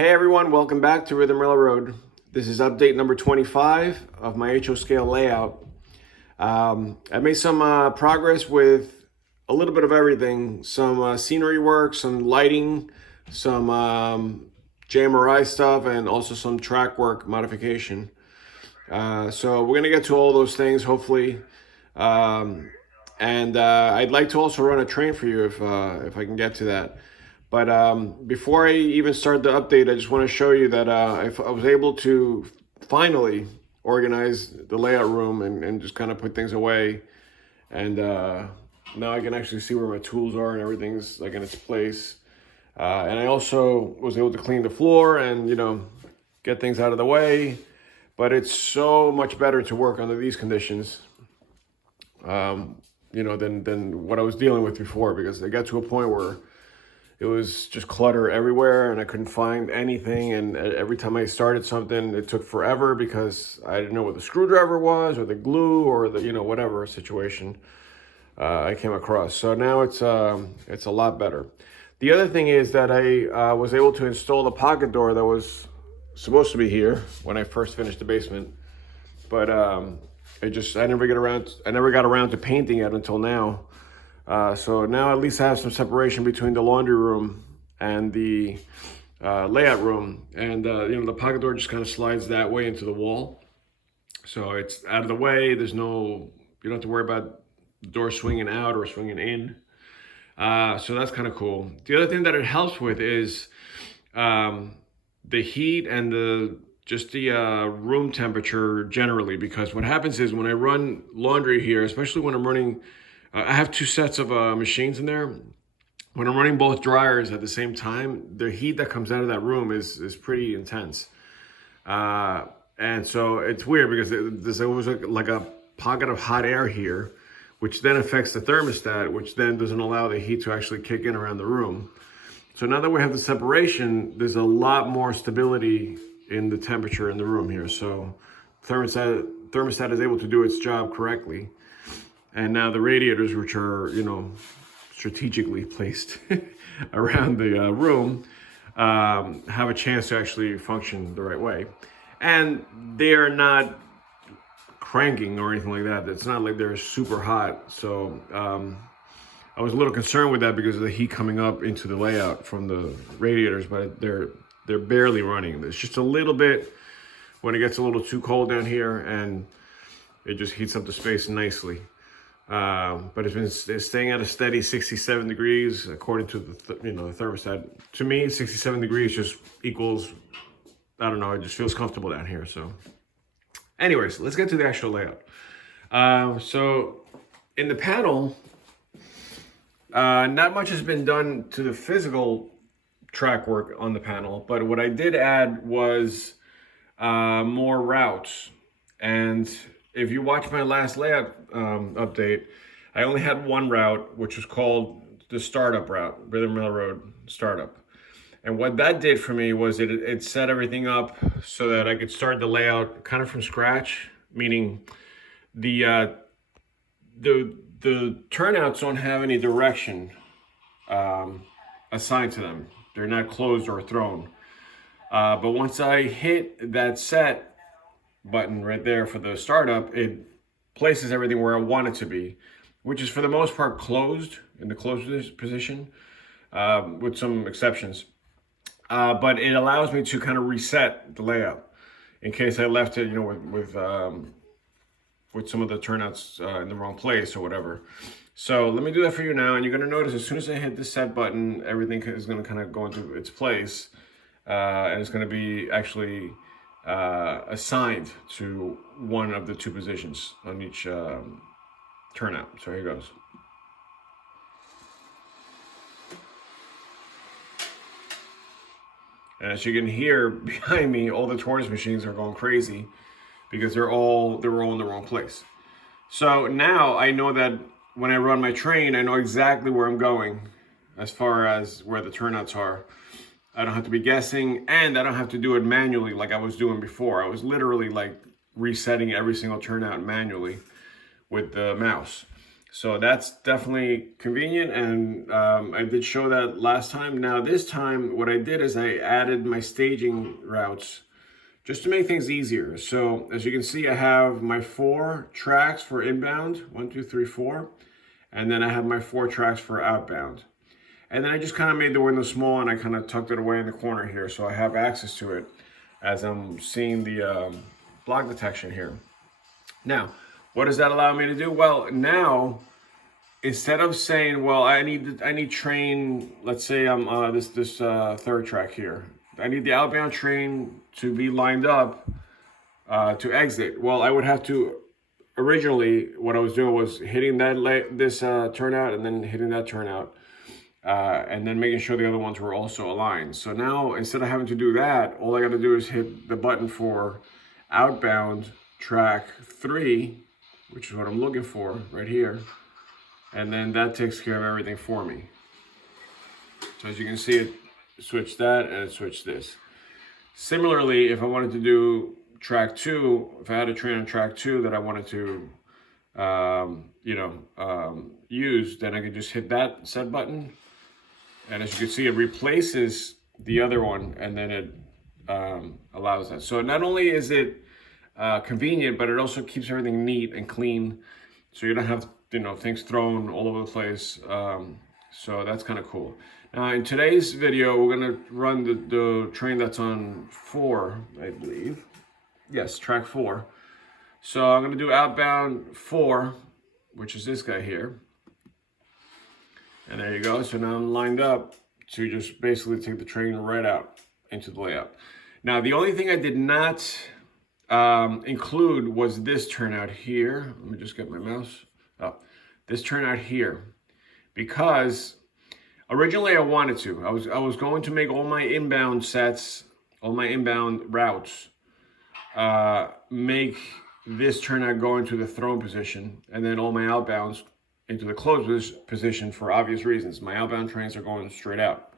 Hey everyone, welcome back to Rhythm Railroad. This is update number 25 of my HO scale layout. I made some progress with a little bit of everything. Some scenery work, some lighting, some JMRI stuff, and also some track work modification. So we're gonna get to all those things hopefully. And I'd like to also run a train for you if I can get to that. But before I even start the update, I just want to show you that I was able to finally organize the layout room and just kind of put things away. And now I can actually see where my tools are and everything's like in its place. And I also was able to clean the floor and, get things out of the way. But it's so much better to work under these conditions, than what I was dealing with before, because I got to a point where it was just clutter everywhere and I couldn't find anything. And every time I started something, it took forever because I didn't know what the screwdriver was or the glue or the, whatever situation I came across. So now it's a lot better. The other thing is that I was able to install the pocket door that was supposed to be here when I first finished the basement. But I never got around to painting it until now. So now at least I have some separation between the laundry room and the layout room. And, the pocket door just kind of slides that way into the wall. So it's out of the way. You don't have to worry about the door swinging out or swinging in. So that's kind of cool. The other thing that it helps with is the heat and the room temperature generally, because what happens is when I run laundry here, especially when I'm running, I have two sets of machines in there. When I'm running both dryers at the same time, the heat that comes out of that room is pretty intense. And so it's weird because there's always like a pocket of hot air here, which then affects the thermostat, which then doesn't allow the heat to actually kick in around the room. So now that we have the separation, there's a lot more stability in the temperature in the room here. So thermostat is able to do its job correctly. And now the radiators, which are, strategically placed around the room, have a chance to actually function the right way. And they're not cranking or anything like that. It's not like they're super hot. So I was a little concerned with that because of the heat coming up into the layout from the radiators, but they're barely running. It's just a little bit when it gets a little too cold down here, and it just heats up the space nicely. But it's staying at a steady 67 degrees according to the thermostat. To me, 67 degrees just equals, I don't know, it just feels comfortable down here. So anyways, let's get to the actual layout. So in the panel, not much has been done to the physical track work on the panel, but what I did add was more routes. And if you watch my last layout update, I only had one route, which was called the startup route, Rhythm Railroad Startup. And what that did for me was it set everything up so that I could start the layout kind of from scratch, meaning the turnouts don't have any direction assigned to them. They're not closed or thrown. But once I hit that set button right there for the startup, it places everything where I want it to be, which is for the most part closed, in the closed position, with some exceptions. But it allows me to kind of reset the layout in case I left it, with some of the turnouts in the wrong place or whatever. So let me do that for you now, and you're gonna notice as soon as I hit the set button, everything is gonna kind of go into its place, and it's gonna be actually assigned to one of the two positions on each turnout. So here goes. And as you can hear behind me, all the tortoise machines are going crazy because they were all in the wrong place. So now I know that when I run my train, I know exactly where I'm going as far as where the turnouts are. I don't have to be guessing, and I don't have to do it manually like I was doing before. I was literally like resetting every single turnout manually with the mouse. So that's definitely convenient, and I did show that last time. Now this time, what I did is I added my staging routes just to make things easier. So as you can see, I have my 4 tracks for inbound, 1, 2, 3, 4, and then I have my 4 tracks for outbound. And then I just kind of made the window small and I kind of tucked it away in the corner here so I have access to it as I'm seeing the block detection here. Now, what does that allow me to do? Well, now instead of saying, well, I need train, let's say I'm this third track here. I need the outbound train to be lined up to exit. Well, I would have to, originally what I was doing was hitting this turnout and then hitting that turnout. And then making sure the other ones were also aligned. So now, instead of having to do that, all I got to do is hit the button for outbound track 3, which is what I'm looking for right here. And then that takes care of everything for me. So as you can see, it switched that and it switched this. Similarly, if I wanted to do track 2, if I had a train on track 2 that I wanted to use, then I could just hit that set button. And as you can see, it replaces the other one, and then it allows that. So not only is it convenient, but it also keeps everything neat and clean, so you don't have things thrown all over the place. So that's kind of cool. Now in today's video, we're gonna run the train that's on 4, I believe. Yes, track 4. So I'm gonna do outbound 4, which is this guy here. And there you go. So now I'm lined up to just basically take the train right out into the layout. Now, the only thing I did not include was this turnout here. Let me just get my mouse. Oh, this turnout here. Because originally I wanted to. I was going to make all my inbound sets, all my inbound routes, make this turnout go into the thrown position, and then all my outbounds into the closed position for obvious reasons. My outbound trains are going straight out.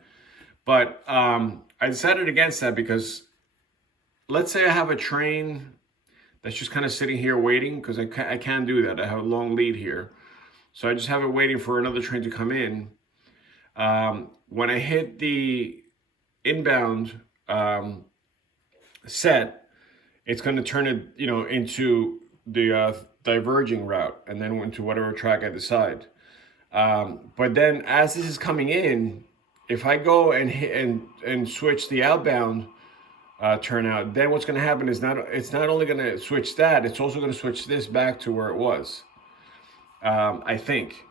But I decided against that because let's say I have a train that's just kind of sitting here waiting, because I can't do that. I have a long lead here. So I just have it waiting for another train to come in. When I hit the inbound set, it's going to turn it, into the diverging route, and then into whatever track I decide. But then as this is coming in, if I go and hit and switch the outbound turnout, then what's going to happen is it's not only going to switch that, it's also going to switch this back to where it was. I think.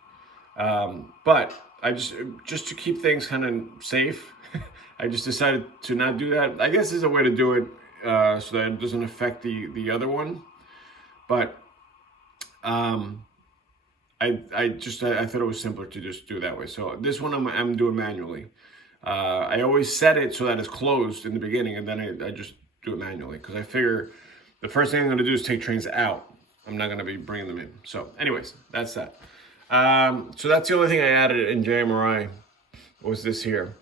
But I just to keep things kind of safe, I just decided to not do that. I guess there's a way to do it so that it doesn't affect the other one. But I thought it was simpler to just do it that way. So this one I'm doing manually. I always set it so that it's closed in the beginning, and then I just do it manually, because I figure the first thing I'm going to do is take trains out. I'm not going to be bringing them in. So anyways, that's that. So that's the only thing I added in JMRI was this here.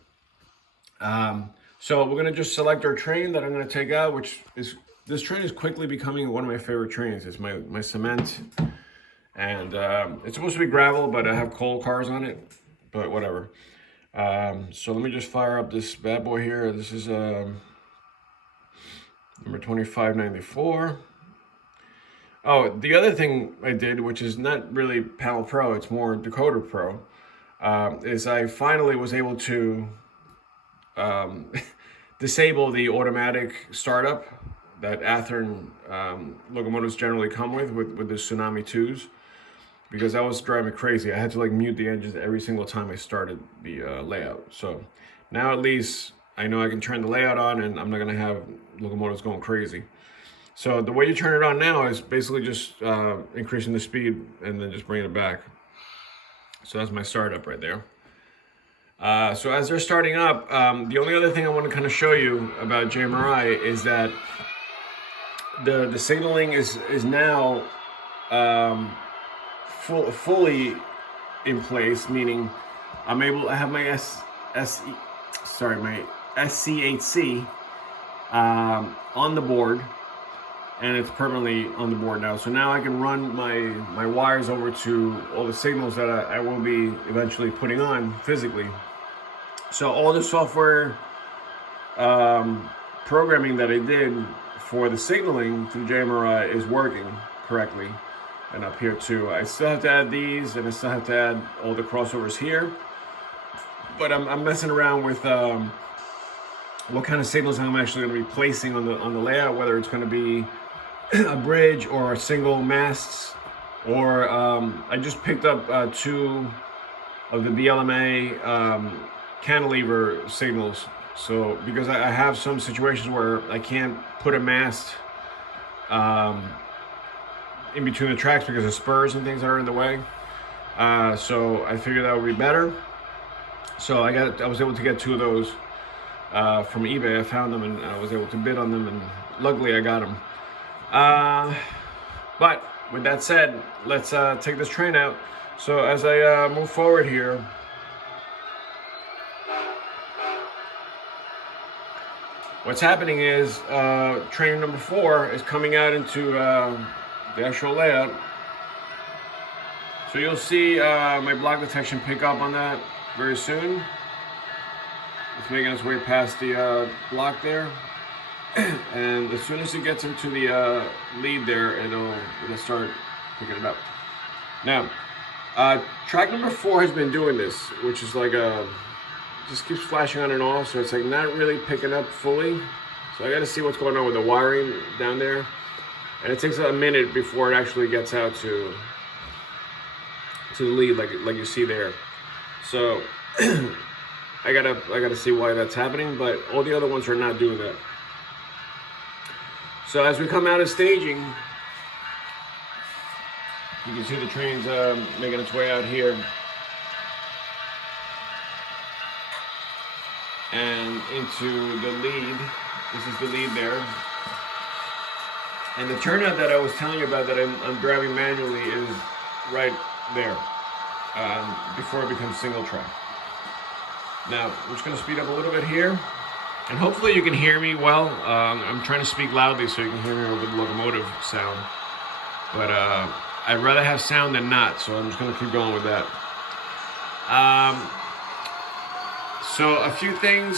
So we're going to just select our train that I'm going to take out, which is, this train is quickly becoming one of my favorite trains. It's my cement, and it's supposed to be gravel, but I have coal cars on it, but whatever. So let me just fire up this bad boy here. This is number 2594. Oh, the other thing I did, which is not really Panel Pro, it's more Decoder Pro, is I finally was able to disable the automatic startup that Athearn locomotives generally come with the Tsunami 2s, because that was driving me crazy. I had to mute the engines every single time I started the layout. So now at least I know I can turn the layout on and I'm not gonna have locomotives going crazy. So the way you turn it on now is basically just increasing the speed and then just bringing it back. So that's my startup right there. So as they're starting up, the only other thing I want to kind of show you about JMRI is that the signaling is now fully in place, meaning I have my SC8C on the board. and it's permanently on the board now. So now I can run my wires over to all the signals that I will be eventually putting on physically. So all the software programming that I did for the signaling through JMRI is working correctly. And up here too. I still have to add these, and I still have to add all the crossovers here. But I'm messing around with what kind of signals I'm actually going to be placing on the layout, whether it's going to be a bridge or single masts, or I just picked up 2 of the BLMA cantilever signals. So because I have some situations where I can't put a mast in between the tracks because of spurs and things that are in the way. So I figured that would be better. So I was able to get 2 of those from eBay. I found them and I was able to bid on them, and luckily I got them. But with that said, let's take this train out. So as I move forward here, what's happening is train number 4 is coming out into the actual layout. So you'll see my block detection pick up on that very soon. It's making its way past the block there. And as soon as it gets into the lead there, it'll start picking it up. Now, track number 4 has been doing this, which is like just keeps flashing on and off, so it's like not really picking up fully. So I got to see what's going on with the wiring down there, and it takes a minute before it actually gets out to the lead, like you see there. So I gotta see why that's happening, but all the other ones are not doing that. So as we come out of staging, you can see the train's making its way out here. And into the lead. This is the lead there. And the turnout that I was telling you about that I'm driving manually is right there, before it becomes single track. Now, I'm just going to speed up a little bit here, and hopefully you can hear me well. I'm trying to speak loudly so you can hear me over the locomotive sound, but I'd rather have sound than not, so I'm just going to keep going with that. So a few things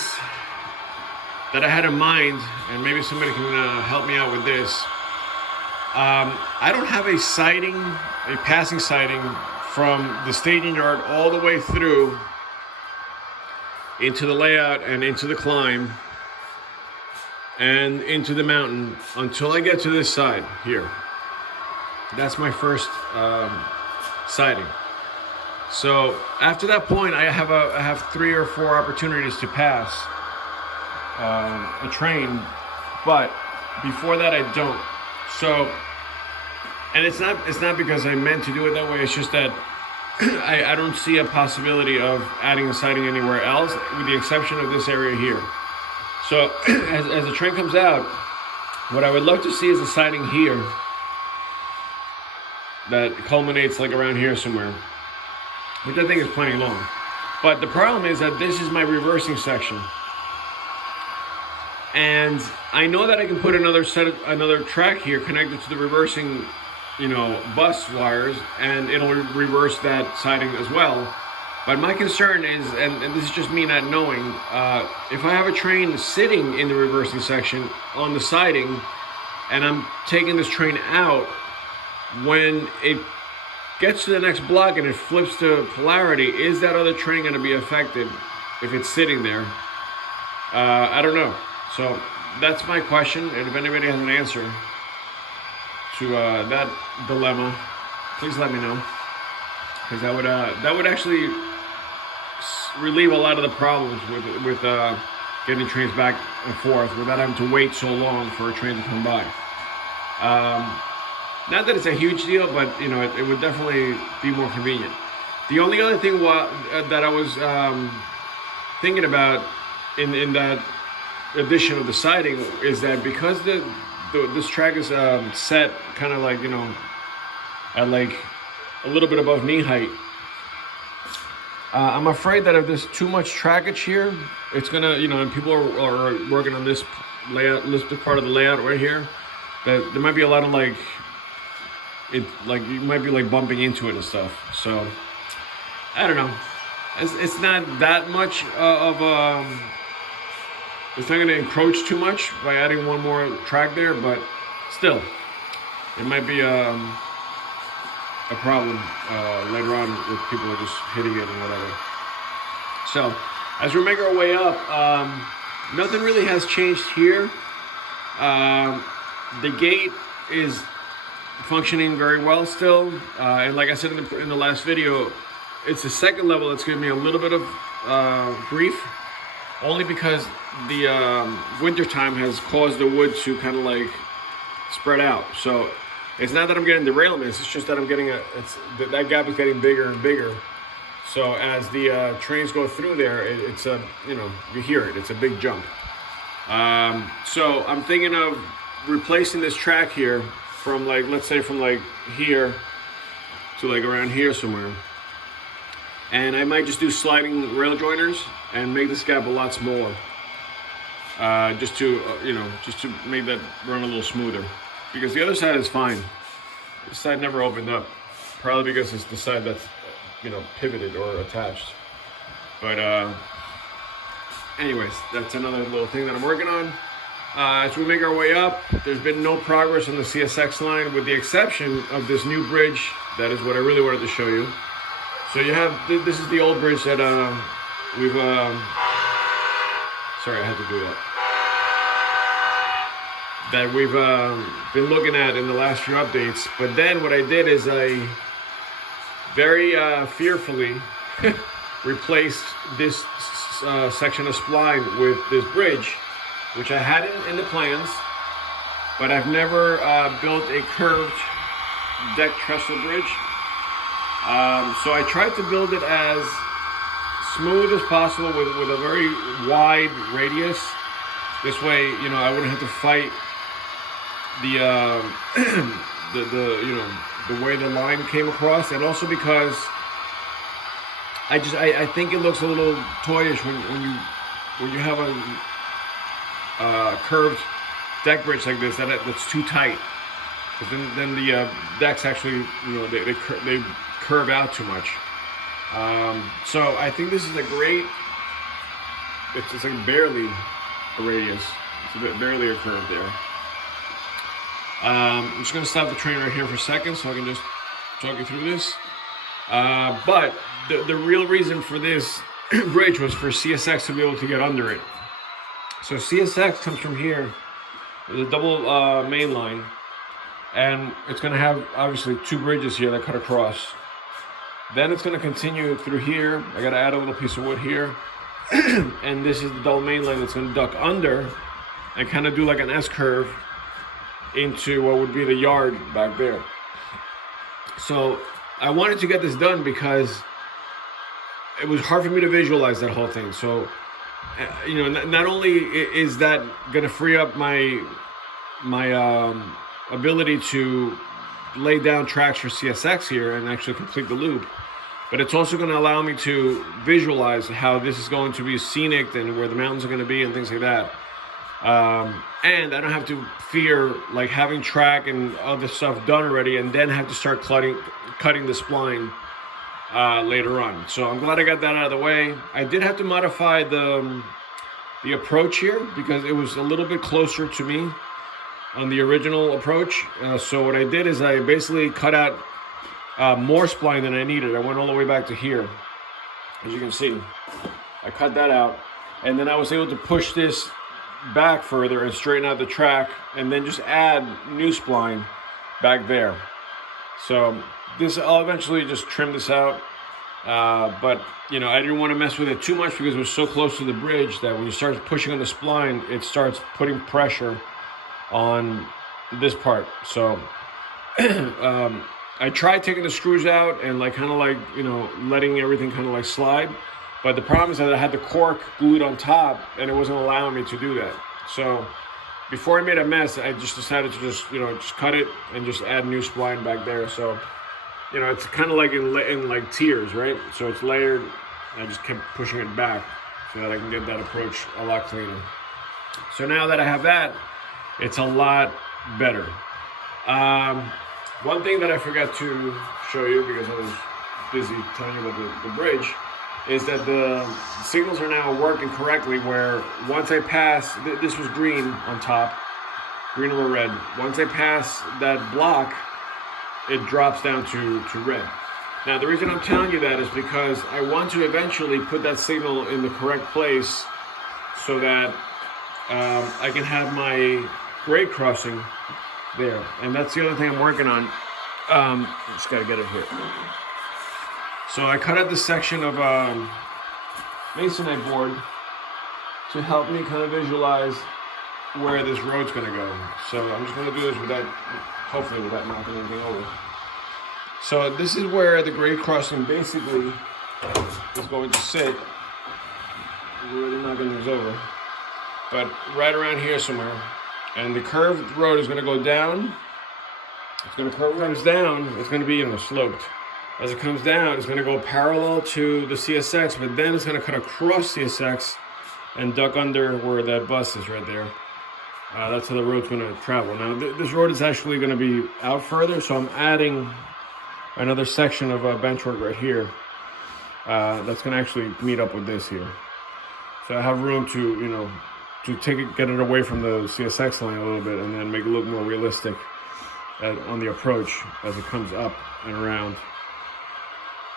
that I had in mind, and maybe somebody can help me out with this. I don't have a passing sighting from the staging yard all the way through into the layout and into the climb and into the mountain until I get to this side here. That's my first sighting. So after that point, I have 3 or 4 opportunities to pass a train, but before that I don't. So, and it's not because I meant to do it that way. It's just that I don't see a possibility of adding a sighting anywhere else, with the exception of this area here. So as the train comes out, what I would love to see is a sighting here that culminates like around here somewhere, which I think is plenty long. But the problem is that this is my reversing section. And I know that I can put another track here connected to the reversing, bus wires, and it'll reverse that siding as well. But my concern is, and this is just me not knowing, if I have a train sitting in the reversing section on the siding, and I'm taking this train out, when it gets to the next block and it flips to polarity, is that other train going to be affected if it's sitting there? I don't know. So that's my question, and if anybody has an answer to that dilemma, please let me know, because that would actually relieve a lot of the problems with getting trains back and forth without having to wait so long for a train to come by. Not that it's a huge deal, but it would definitely be more convenient. The only other thing that I was thinking about in that addition of the siding is that because this track is set kind of like at like a little bit above knee height, I'm afraid that if there's too much trackage here, it's gonna and people are working on this layout, this part of the layout right here, that there might be a lot of like you might be like bumping into it and stuff. So I don't know. It's not that much it's not going to encroach too much by adding one more track there, but still, it might be a problem later on with people just hitting it and whatever. So as we make our way up, nothing really has changed here. The gate is functioning very well still, and like I said in the last video, it's the second level that's giving me a little bit of grief, only because the winter time has caused the wood to kind of like spread out. So it's not that I'm getting derailments, it's just that I'm getting that gap is getting bigger and bigger. So as the trains go through there, it's a, you know, you hear it, it's a big jump. So I'm thinking of replacing this track here from like, let's say from like here to like around here somewhere. And I might just do sliding rail joiners and make this gap a lot smaller. Just to, you know, just to make that run a little smoother. Because the other side is fine. This side never opened up. Probably because it's the side that's, you know, pivoted or attached. But anyways, that's another little thing that I'm working on. As we make our way up, there's been no progress on the CSX line with the exception of this new bridge. That is what I really wanted to show you. So you have, this is the old bridge that we've, sorry, I had to do that. That we've been looking at in the last few updates. But then what I did is I very fearfully replaced this section of spline with this bridge, which I had in the plans, but I've never built a curved deck trestle bridge. So I tried to build it as smooth as possible with a very wide radius. This way, you know, I wouldn't have to fight the you know, the way the line came across, and also because I think it looks a little toyish when you have a curved deck bridge like this that's too tight. Because then the decks actually, you know, they curve out too much. So I think this is a great. It's like barely a radius. It's barely a curve there. I'm just going to stop the train right here for a second so I can just talk you through this. But the real reason for this bridge was for CSX to be able to get under it. So CSX comes from here, the double main line, and it's going to have obviously two bridges here that cut across. Then it's going to continue through here. I got to add a little piece of wood here. And this is the double main line that's going to duck under and kind of do like an S-curve into what would be the yard back there. So I wanted to get this done because it was hard for me to visualize that whole thing. So, you know, not only is that going to free up my ability to lay down tracks for CSX here and actually complete the loop, but it's also going to allow me to visualize how this is going to be scenic and where the mountains are going to be and things like that. And I don't have to fear like having track and other stuff done already and then have to start cutting the spline later on. So I'm glad I got that out of the way. I did have to modify the approach here because it was a little bit closer to me on the original approach. So what I did is I basically cut out more spline than I needed. I went all the way back to here. As you can see, I cut that out, and then I was able to push this back further and straighten out the track and then just add new spline back there. So this, I'll eventually just trim this out, but you know, I didn't want to mess with it too much because it was so close to the bridge that when you start pushing on the spline, it starts putting pressure on this part. So I tried taking the screws out and like kind of like, you know, letting everything kind of like slide. But the problem is that I had the cork glued on top and it wasn't allowing me to do that. So before I made a mess, I just decided to just, you know, just cut it and just add new spline back there. So, you know, it's kind of like in like tiers, right? So it's layered. I just kept pushing it back so that I can get that approach a lot cleaner. So now that I have that, it's a lot better. One thing that I forgot to show you because I was busy telling you about the bridge is that the signals are now working correctly, where once I pass, this was green on top, green or red. Once I pass that block, it drops down to red. Now the reason I'm telling you that is because I want to eventually put that signal in the correct place so that I can have my grade crossing there. And that's the other thing I'm working on. Just gotta get it here. So I cut out this section of masonite board to help me kind of visualize where this road's gonna go. So I'm just gonna do this without, hopefully without knocking anything over. So this is where the grade crossing basically is going to sit. Really knocking things over. But right around here somewhere. And the curved road is gonna go down. It's gonna curve, comes down, it's gonna be, sloped. As it comes down, it's gonna go parallel to the CSX, but then it's gonna cut across CSX and duck under where that bus is right there. That's how the road's gonna travel. Now, this road is actually gonna be out further, so I'm adding another section of benchwork right here. That's gonna actually meet up with this here. So I have room to, get it away from the CSX line a little bit and then make it look more realistic on the approach as it comes up and around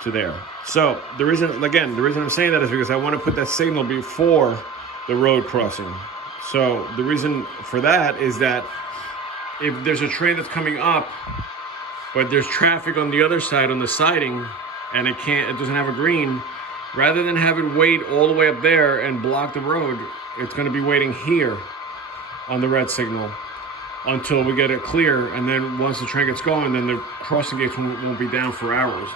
to there. So the reason I'm saying that is because I want to put that signal before the road crossing. So the reason for that is that if there's a train that's coming up, but there's traffic on the other side on the siding, and it doesn't have a green, rather than have it wait all the way up there and block the road, it's going to be waiting here on the red signal until we get it clear, and then once the train gets going, then the crossing gates won't be down for hours.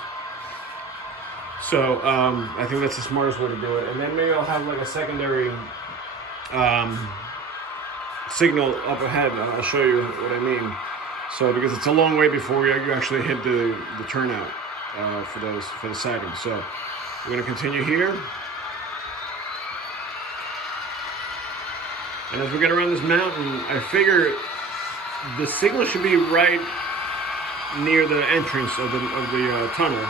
So I think that's the smartest way to do it. And then maybe I'll have like a secondary signal up ahead. I'll show you what I mean. So because it's a long way before you actually hit the turnout for the siding. So we're gonna continue here. And as we get around this mountain, I figure the signal should be right near the entrance of the tunnel.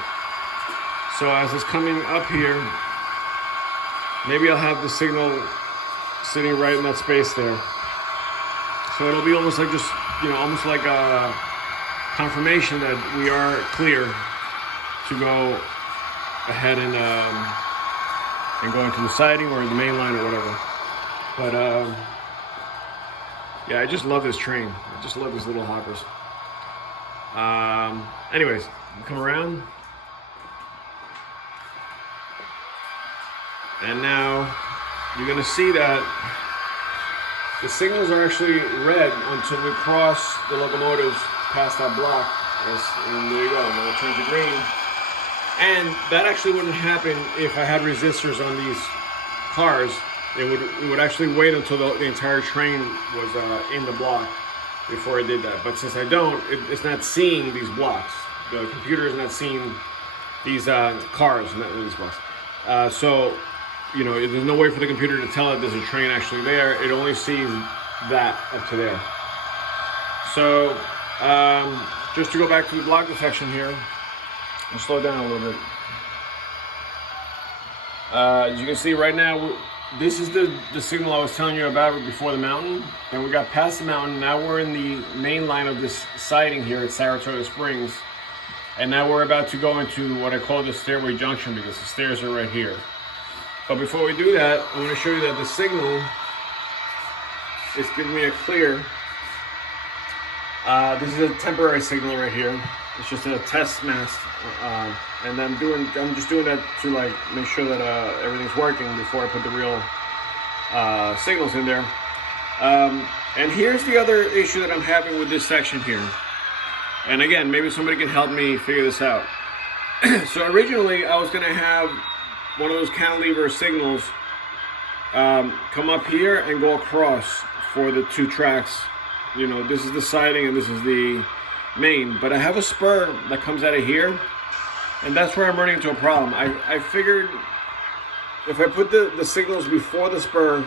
So as it's coming up here, maybe I'll have the signal sitting right in that space there. So it'll be almost like almost like a confirmation that we are clear to go ahead and go into the siding or the main line or whatever. But yeah, I just love this train. I just love these little hoppers. Anyways, come around. And now you're gonna see that the signals are actually red until we cross the locomotives past that block. And there you go, now it turns to green. And that actually wouldn't happen if I had resistors on these cars. It would actually wait until the entire train was in the block before I did that. But since I don't, it's not seeing these blocks. The computer is not seeing these cars, not these blocks. So, there's no way for the computer to tell that there's a train actually there. It only sees that up to there. So, just to go back to the block detection here, I'll slow down a little bit. As you can see right now, this is the signal I was telling you about before the mountain. And we got past the mountain. Now we're in the main line of this siding here at Saratoga Springs. And now we're about to go into what I call the stairway junction because the stairs are right here. But before we do that, I want to show you that the signal is giving me a clear. This is a temporary signal right here. It's just a test mast, and I'm just doing that to make sure that everything's working before I put the real signals in there. And here's the other issue that I'm having with this section here. And again, maybe somebody can help me figure this out. So originally, I was going to have one of those cantilever signals come up here and go across for the two tracks. This is the siding and this is the main. But I have a spur that comes out of here, and that's where I'm running into a problem. I figured if I put the signals before the spur,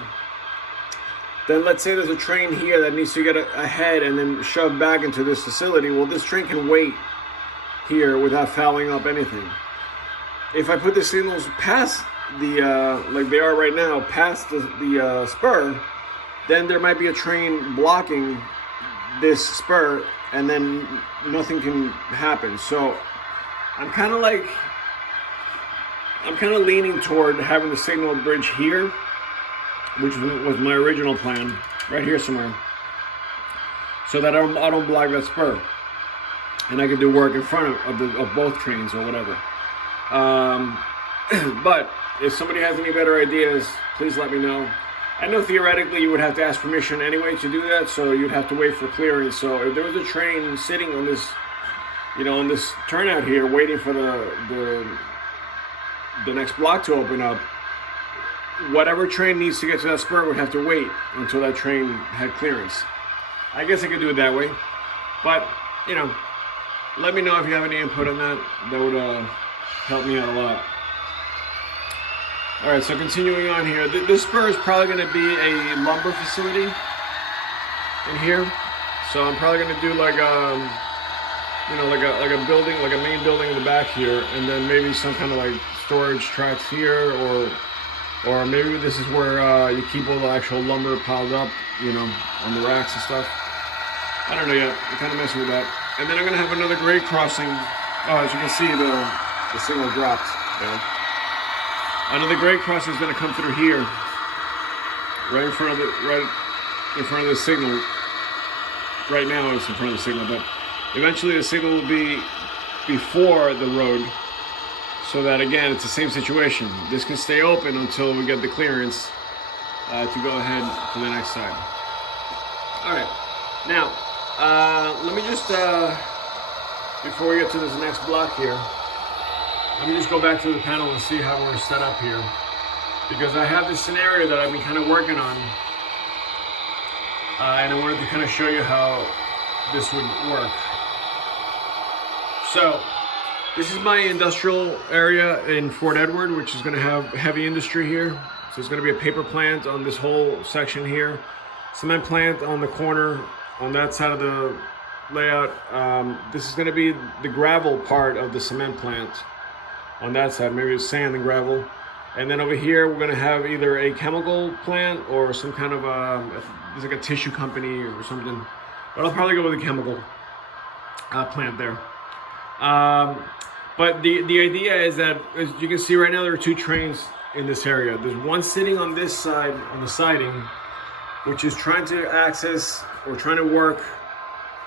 then let's say there's a train here that needs to get ahead and then shoved back into this facility. Well, this train can wait here without fouling up anything. If I put the signals past the, like they are right now, past the spur, then there might be a train blocking this spur and then nothing can happen. So I'm kind of leaning toward having the signal bridge here, which was my original plan, right here somewhere, so that I don't block that spur, and I can do work in front of both trains or whatever. But if somebody has any better ideas, please let me know. I know theoretically you would have to ask permission anyway to do that, so you'd have to wait for clearance. So if there was a train sitting on this, on this turnout here, waiting for the next block to open up, whatever train needs to get to that spur would have to wait until that train had clearance. I guess I could do it that way, but let me know if you have any input on that. That would help me out a lot. All right, so continuing on here, this spur is probably going to be a lumber facility in here. So I'm probably going to do like a building, like a main building in the back here, and then maybe some kind of like storage tracks here, or maybe this is where you keep all the actual lumber piled up, on the racks and stuff. I don't know yet. I'm kind of messing with that. And then I'm going to have another grade crossing. Oh, as you can see, the signal dropped. Another grade crossing is going to come through here, right in front of the signal. Right now it's in front of the signal, but eventually the signal will be before the road, so that again it's the same situation. This can stay open until we get the clearance to go ahead to the next side. All right, now let me just before we get to this next block here, let me just go back to the panel and see how we're set up here, because I have this scenario that I've been kind of working on, and I wanted to kind of show you how this would work. So this is my industrial area in Fort Edward, which is going to have heavy industry here. So it's going to be a paper plant on this whole section here, cement plant on the corner on that side of the layout. This is going to be the gravel part of the cement plant on that side, maybe it's sand and gravel. And then over here we're going to have either a chemical plant or some kind of there's like a tissue company or something, but I'll probably go with a chemical plant there. But the idea is that, as you can see right now, there are two trains in this area. There's one sitting on this side, on the siding, which is trying to access or trying to work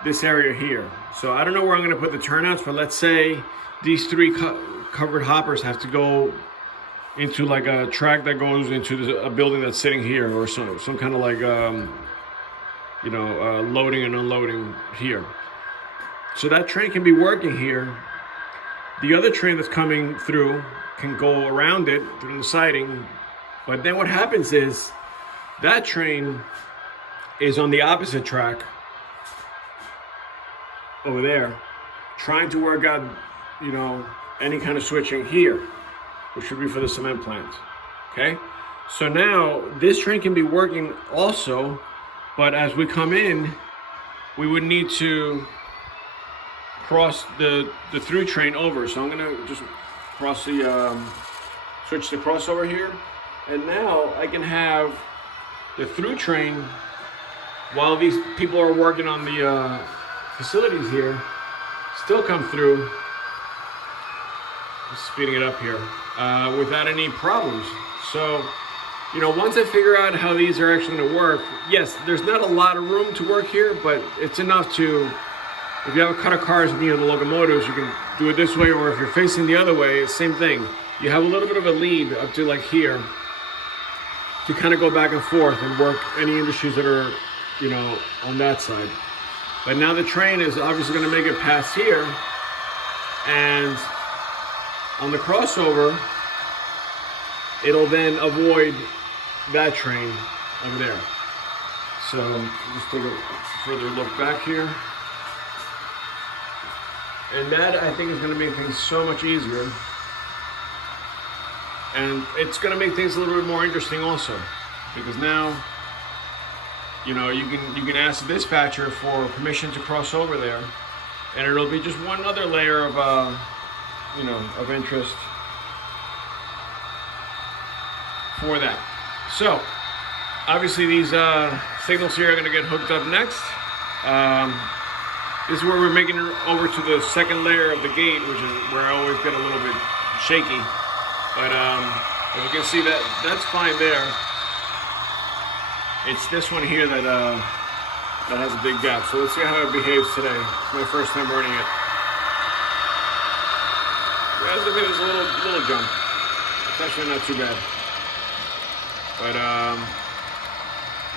this area here. So I don't know where I'm going to put the turnouts, but let's say these three covered hoppers have to go into like a track that goes into a building that's sitting here, or some kind of like loading and unloading here. So that train can be working here. The other train that's coming through can go around it through the siding, but then what happens is that train is on the opposite track over there, trying to work out any kind of switching here, which would be for the cement plant. Okay, so now this train can be working also, but as we come in, we would need to cross the through train over. So I'm gonna just cross switch the crossover here, and now I can have the through train while these people are working on the facilities here still come through. Just speeding it up here without any problems. So once I figure out how these are actually going to work, yes, there's not a lot of room to work here, but it's enough to, if you have a cut of cars near the locomotives, you can do it this way, or if you're facing the other way, same thing. You have a little bit of a lead up to like here to kind of go back and forth and work any industries that are, on that side. But now the train is obviously going to make it past here, and on the crossover, it'll then avoid that train over there. So just take a further look back here. And that, I think, is going to make things so much easier. And it's going to make things a little bit more interesting also, because now you know, you can ask the dispatcher for permission to cross over there, and it'll be just one other layer of you know, of interest for that. So obviously these signals here are going to get hooked up next. This is where we're making it over to the second layer of the gate, which is where I always get a little bit shaky. But as you can see, that's fine there. It's this one here that that has a big gap. So let's see how it behaves today. It's my first time running it. Yeah, there's a little jump. It's actually not too bad. But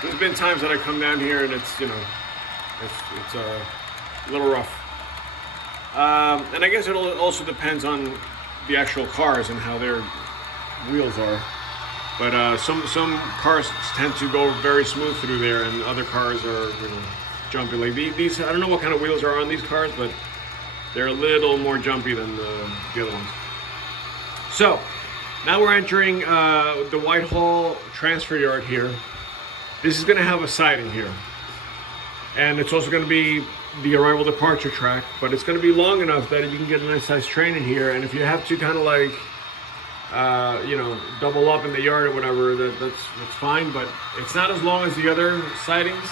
there's been times that I come down here and it's, you know, it's a little rough. And I guess it also depends on the actual cars and how their wheels are. But some cars tend to go very smooth through there, and other cars are, you know, jumpy. Like these, I don't know what kind of wheels are on these cars, but they're a little more jumpy than the other ones. So now we're entering the Whitehall transfer yard here. This is going to have a siding here, and it's also going to be the arrival departure track, but it's going to be long enough that you can get a nice sized train in here. And if you have to kind of like you know, double up in the yard or whatever, that's fine, but it's not as long as the other sidings.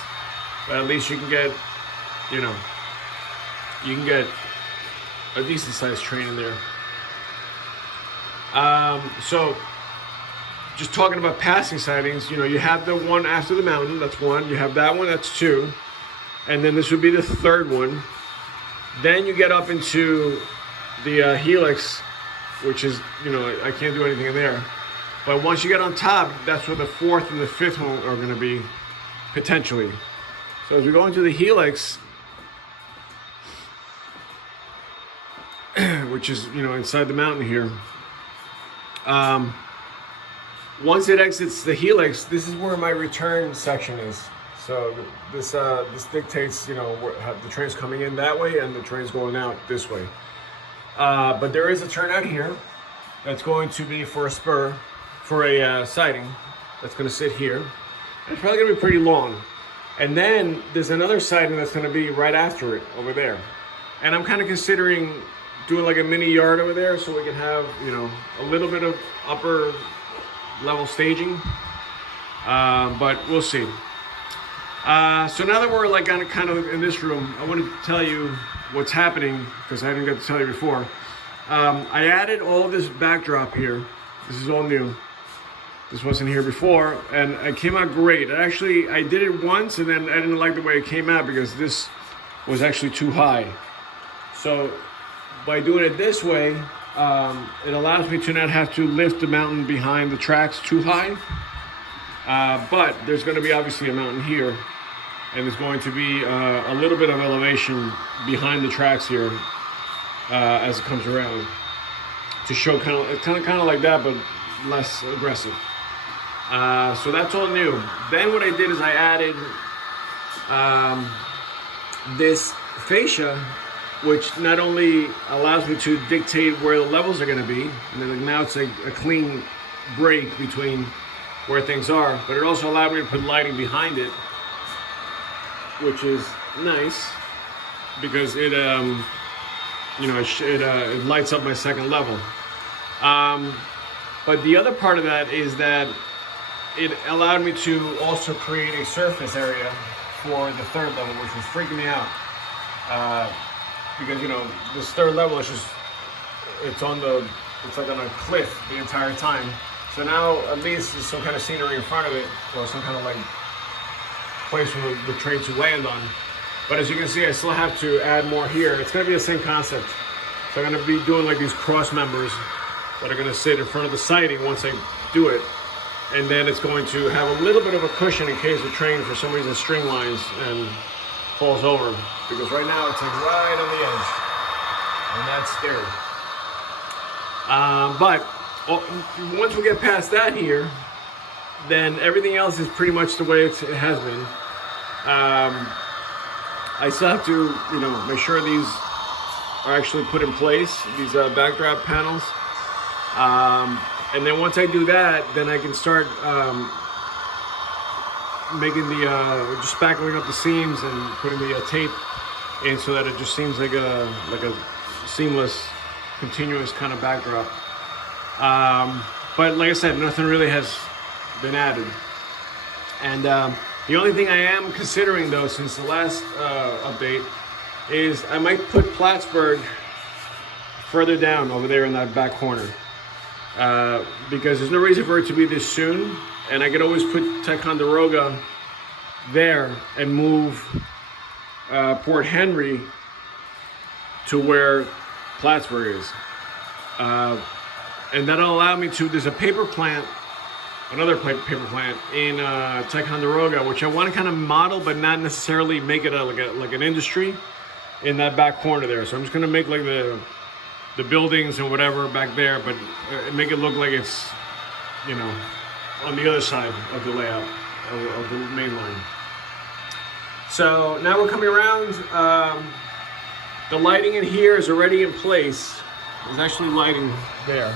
But at least you can get, you know, you can get a decent sized train in there. So just talking about passing sidings, you know, you have the one after the mountain, that's one. You have that one, that's two. And then this would be the third one. Then you get up into the helix, which is, you know, I can't do anything in there. But once you get on top, that's where the fourth and the fifth one are going to be, potentially. So as we go into the helix, which is, you know, inside the mountain here, once it exits the helix, this is where my return section is. So this dictates, you know, the train's coming in that way and the train's going out this way. But there is a turnout here that's going to be for a spur, for a siding that's going to sit here. It's probably going to be pretty long. And then there's another siding that's going to be right after it over there. And I'm kind of considering doing like a mini yard over there so we can have, you know, a little bit of upper level staging. But we'll see. So now that we're like kind of in this room, I want to tell you what's happening, because I didn't get to tell you before. I added all of this backdrop here. This is all new. This wasn't here before, and it came out great. Actually, I did it once, and then I didn't like the way it came out because this was actually too high. So by doing it this way, it allows me to not have to lift the mountain behind the tracks too high. But there's going to be obviously a mountain here, and there's going to be a little bit of elevation behind the tracks here as it comes around to show kind of like that, but less aggressive. So that's all new. Then what I did is I added this fascia, which not only allows me to dictate where the levels are going to be, and then now it's a clean break between where things are, but it also allowed me to put lighting behind it, which is nice because it you know, it lights up my second level. But the other part of that is that it allowed me to also create a surface area for the third level, which was freaking me out. Because, you know, this third level is just, it's like on a cliff the entire time. So now at least there's some kind of scenery in front of it, or some kind of like place for the train to land on. But as you can see, I still have to add more here. It's going to be the same concept. So I'm going to be doing like these cross members that are going to sit in front of the siding once I do it. And then it's going to have a little bit of a cushion in case the train for some reason string lines and falls over. Because right now it's like right on the edge. And that's scary. But once we get past that here, then everything else is pretty much the way it has been. I still have to, you know, make sure these are actually put in place, these backdrop panels. And then once I do that, then I can start making the just spackling up the seams and putting the tape in so that it just seems like a seamless, continuous kind of backdrop. But like I said, nothing really has been added. And the only thing I am considering though, since the last update, is I might put Plattsburgh further down over there in that back corner. Because there's no reason for it to be this soon. And I could always put Ticonderoga there and move Port Henry to where Plattsburgh is. And that'll allow me to, there's a paper plant, another paper plant in Ticonderoga, which I want to kind of model, but not necessarily make it like an industry in that back corner there. So I'm just going to make like the buildings and whatever back there, but make it look like it's, you know, on the other side of the layout of the main line. So now we're coming around. The lighting in here is already in place. There's actually lighting there,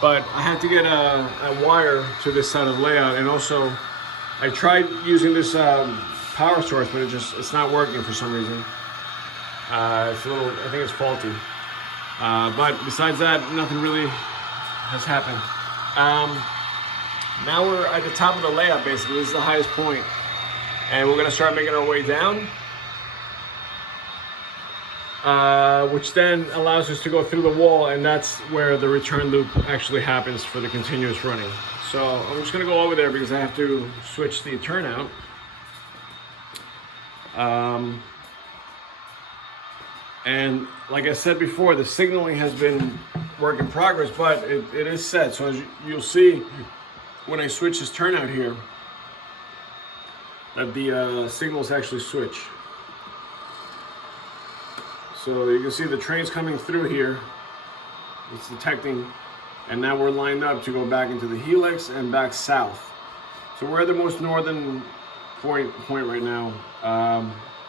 but I have to get a wire to this side of the layout. And also I tried using this power source, but it's not working for some reason. It's a little, I think it's faulty. But besides that, nothing really has happened. Now we're at the top of the layout, basically. This is the highest point. And we're gonna start making our way down. Which then allows us to go through the wall, and that's where the return loop actually happens for the continuous running. So I'm just gonna go over there because I have to switch the turnout. And like I said before, the signaling has been work in progress, but it is set. So as you'll see, when I switch this turnout here, that the signals actually switch. So you can see the train's coming through here. It's detecting, and now we're lined up to go back into the helix and back south. So we're at the most northern point right now.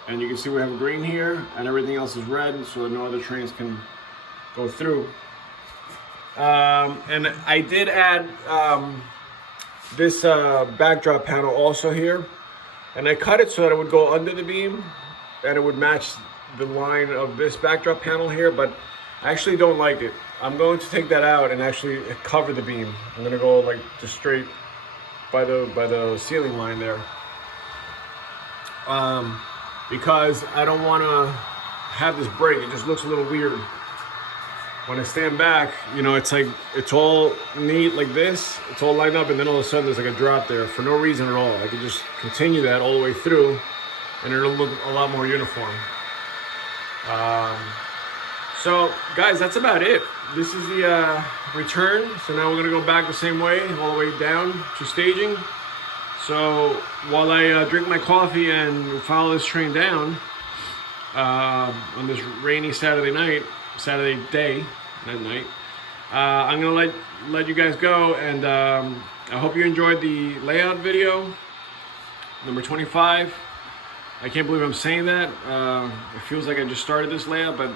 And you can see we have green here, and everything else is red, so no other trains can go through. And I did add this backdrop panel also here, and I cut it so that it would go under the beam and it would match the line of this backdrop panel here, but I actually don't like it. I'm going to take that out and actually cover the beam. I'm gonna go like just straight by the ceiling line there. Because I don't want to have this break. It just looks a little weird. When I stand back, you know, it's like, it's all neat like this. It's all lined up, and then all of a sudden there's like a drop there for no reason at all. I could just continue that all the way through, and it'll look a lot more uniform. So guys, that's about it. This is the return. So now we're gonna go back the same way, all the way down to staging. So while I drink my coffee and follow this train down on this rainy Saturday day, not night, I'm gonna let you guys go, and I hope you enjoyed the layout video, number 25. I can't believe I'm saying that. It feels like I just started this layout, but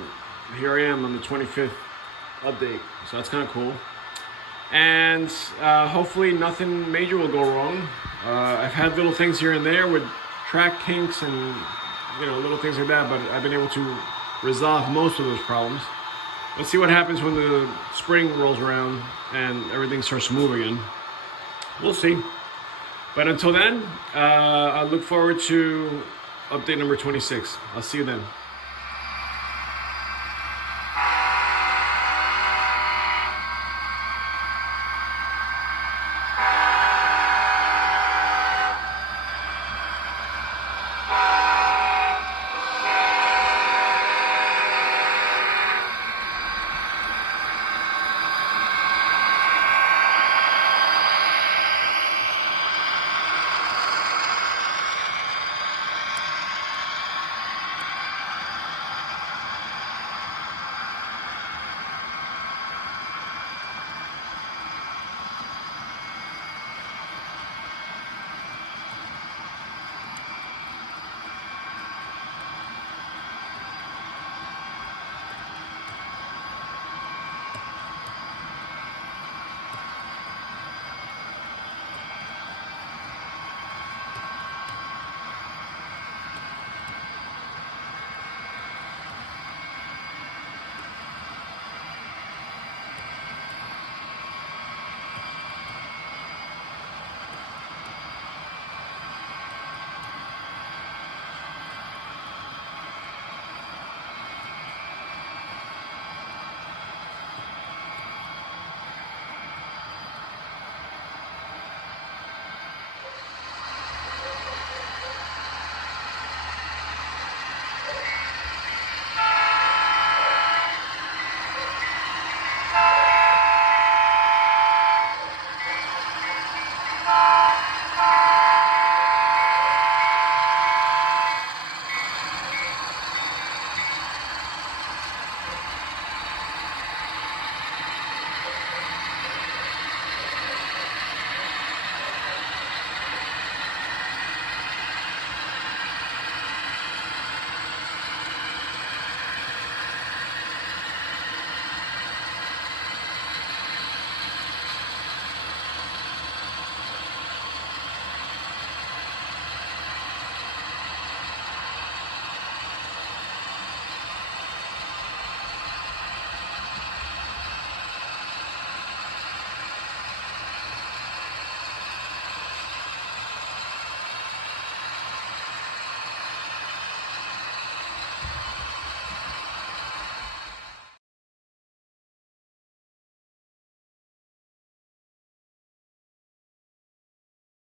here I am on the 25th update, so that's kind of cool. And hopefully nothing major will go wrong. I've had little things here and there with track kinks and, you know, little things like that, but I've been able to resolve most of those problems. Let's see what happens when the spring rolls around and everything starts to move again. We'll see. But until then, I look forward to update number 26. I'll see you then.